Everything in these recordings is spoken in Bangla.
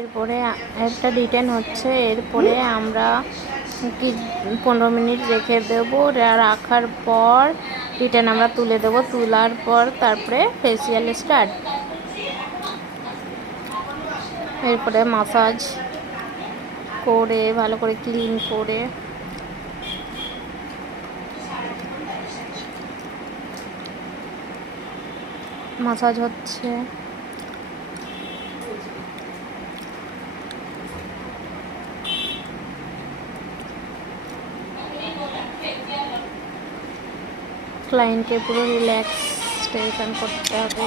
এরপরে একটা রিটার্ন হচ্ছে। এরপরে আমরা কি 15 মিনিট রেখে দেবো। রাখার পর রিটার্ন আমরা তুলে দেবো। তোলার পর তারপরে ফেসিয়াল স্টার্ট। এরপরে মাসাজ করে ভালো করে ক্লিন করে মাসাজ হচ্ছে। ক্লায়েন্টকে পুরো রিল্যাক্সেশন করতে হবে।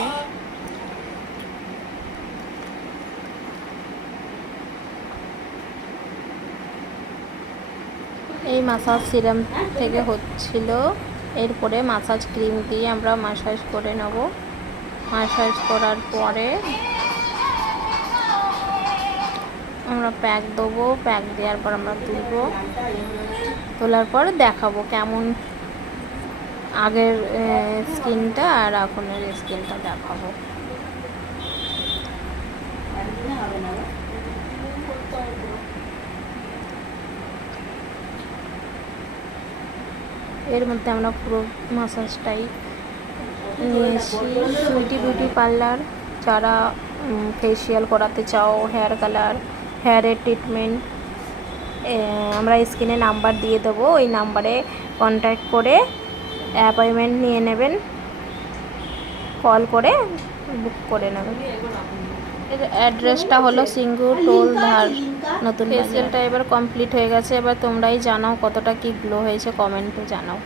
এই মাসাজ সিরাম থেকে হচ্ছিল। এরপরে মাসাজ ক্রিম দিয়ে আমরা মাসাজ করে নেব। মাসাজ করার পরে আমরা প্যাক দেবো। প্যাক দেওয়ার পর আমরা তুলবো। তোলার পর দেখাবো কেমন আগের স্কিনটা আর এখনের স্কিনটা দেখাবো। এর মধ্যে আমরা পুরো মাসাজটাই নিয়েছি। সুইটি বিউটি পার্লার, যারা ফেসিয়াল করাতে চাও, হেয়ার কালার, হেয়ারের ট্রিটমেন্ট, আমরা স্ক্রিনে নাম্বার দিয়ে দেবো। ওই নাম্বারে কন্ট্যাক্ট করে অ্যাপয়েন্টমেন্ট নিয়ে নেবেন, কল করে বুক করে নেবেন। এর অ্যাড্রেসটা হলো সিঙ্গুর টোল ধার, নতুন। ফেসিয়ালটা এবার কমপ্লিট হয়ে গেছে। এবার তোমরাই জানাও কতটা কি গ্লো হয়েছে, কমেন্টে জানাও।